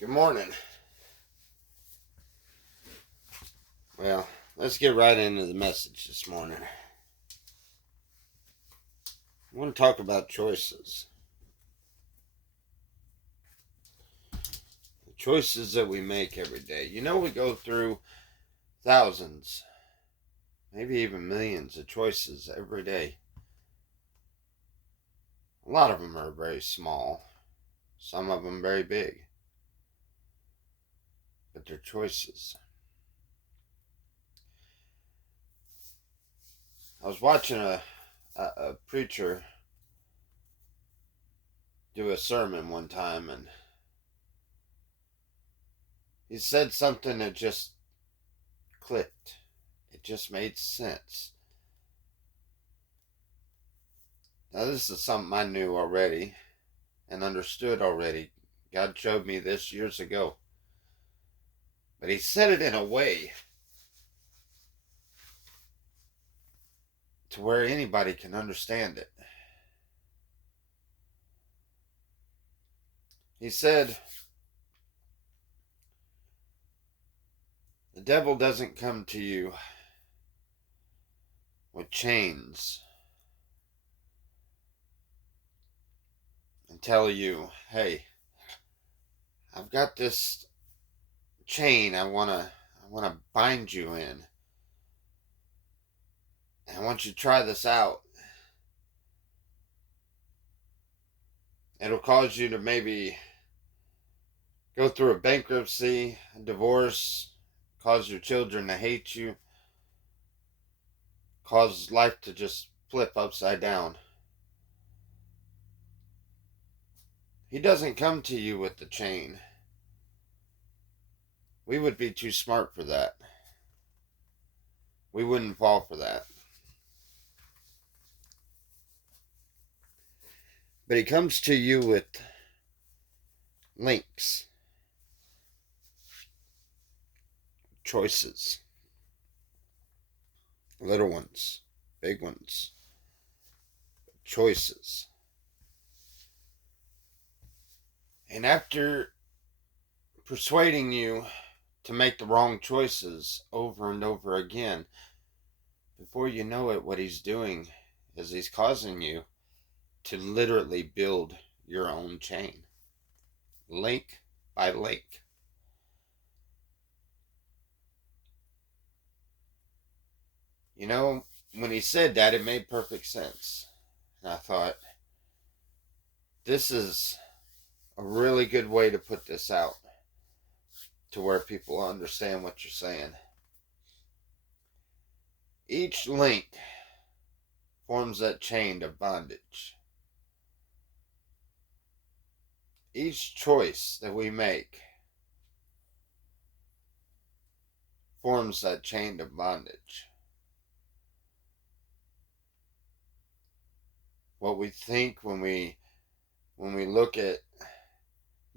Good morning. Well, let's get right into the message this morning. I want to talk about choices. The choices that we make every day. You know, we go through thousands, maybe even millions of choices every day. A lot of them are very small, some of them very big, but they're choices. I was watching a preacher do a sermon one time, and he said something that just clicked. It just made sense. Now, this is something I knew already and understood already. God showed me this years ago. But he said it in a way to where anybody can understand it. He said, the devil doesn't come to you with chains and tell you, hey, I've got this chain I wanna bind you in. And I want you to try this out. It'll cause you to maybe go through a bankruptcy, a divorce, cause your children to hate you, cause life to just flip upside down. He doesn't come to you with the chain. We would be too smart for that. We wouldn't fall for that. But he comes to you with links, choices, little ones, big ones, choices. And after persuading you to make the wrong choices over and over again, before you know it, what he's doing is he's causing you to literally build your own chain, link by link. You know, when he said that, it made perfect sense. And I thought, this is a really good way to put this out to where people understand what you're saying. Each link forms that chain of bondage. Each choice that we make forms that chain of bondage. What we think when we look at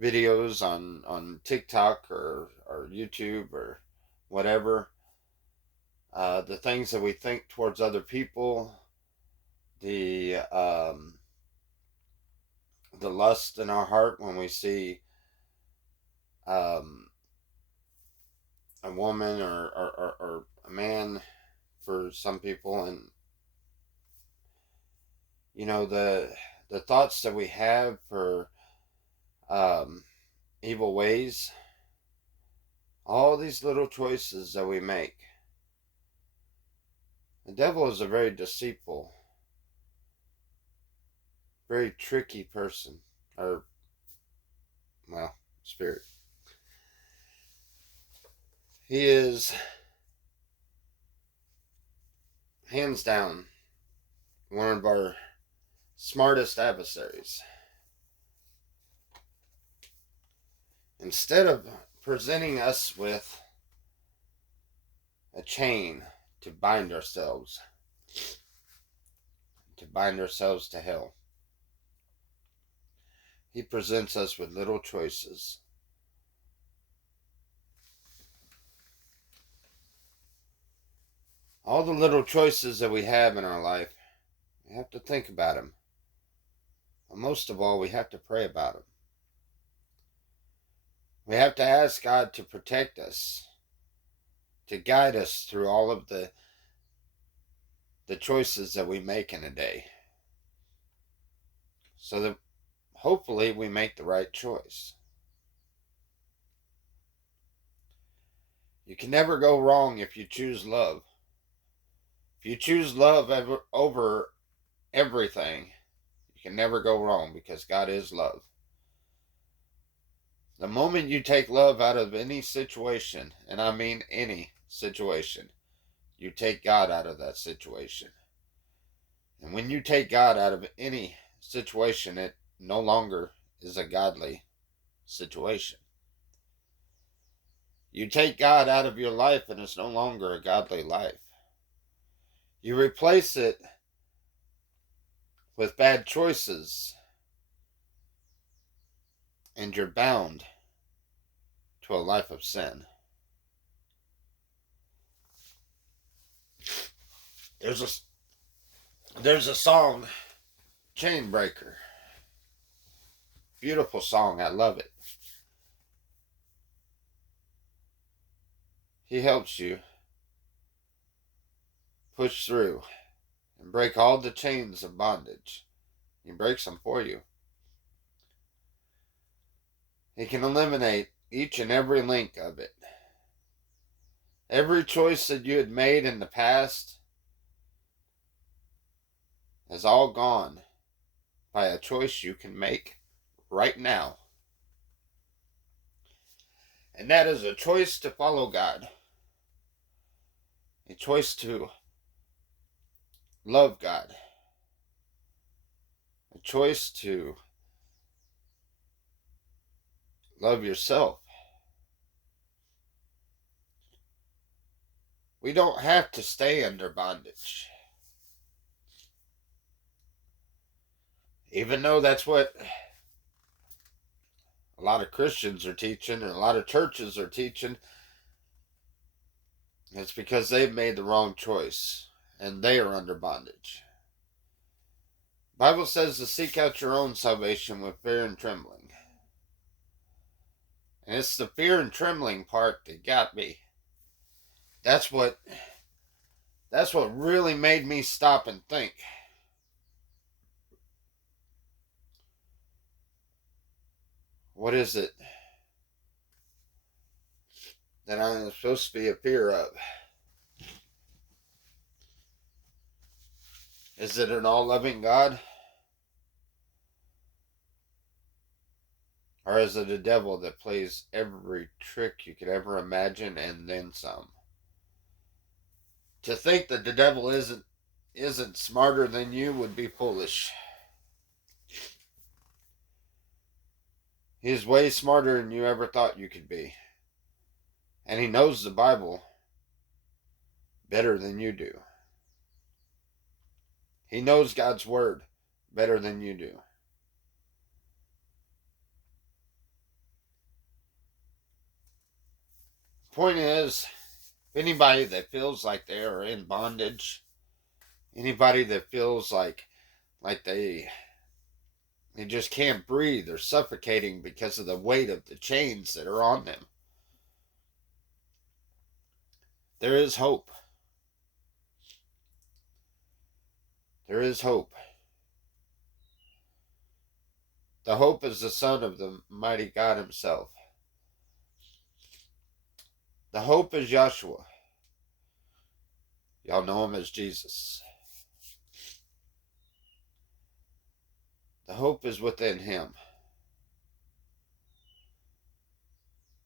videos on TikTok or YouTube or whatever, the things that we think towards other people, the lust in our heart when we see um, a woman or a man for some people, and you know, the thoughts that we have for evil ways, all these little choices that we make. The devil is a very deceitful, very tricky person, or, well, spirit. He is, hands down, one of our smartest adversaries. Instead of presenting us with a chain to bind ourselves to hell, he presents us with little choices. All the little choices that we have in our life, we have to think about them. But most of all, we have to pray about them. We have to ask God to protect us, to guide us through all of the choices that we make in a day, so that hopefully we make the right choice. You can never go wrong if you choose love. If you choose love over everything, you can never go wrong because God is love. The moment you take love out of any situation, and I mean any situation, you take God out of that situation. And when you take God out of any situation, it no longer is a godly situation. You take God out of your life, and it's no longer a godly life. You replace it with bad choices, and you're bound to a life of sin. There's a song, Chain Breaker. Beautiful song, I love it. He helps you push through and break all the chains of bondage. He breaks them for you. He can eliminate each and every link of it. Every choice that you had made in the past is all gone by a choice you can make right now. And that is a choice to follow God. A choice to love God. A choice to love yourself. We don't have to stay under bondage. Even though that's what a lot of Christians are teaching and a lot of churches are teaching, it's because they've made the wrong choice and they are under bondage. The Bible says to seek out your own salvation with fear and trembling. And it's the fear and trembling part that got me. That's what really made me stop and think. What is it that I'm supposed to be a fear of? Is it an all-loving God? Or is it a devil that plays every trick you could ever imagine and then some? To think that the devil isn't smarter than you would be foolish. He's way smarter than you ever thought you could be. And he knows the Bible better than you do. He knows God's word better than you do. Point is, anybody that feels like they are in bondage, anybody that feels like they just can't breathe, they're suffocating because of the weight of the chains that are on them, there is hope. There is hope. The hope is the Son of the mighty God himself. The hope is Joshua. Y'all know him as Jesus. The hope is within him.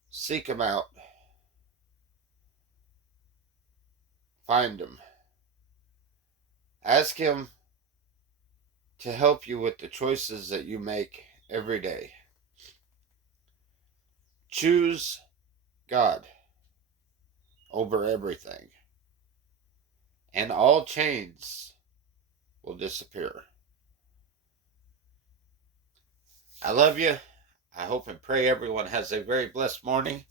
Seek him out. Find him. Ask him to help you with the choices that you make every day. Choose God over everything, and all chains will disappear. I love you. I hope and pray everyone has a very blessed morning.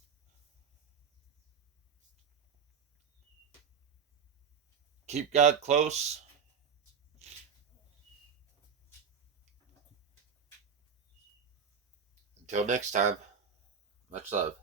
Keep God close. Until next time. Much love.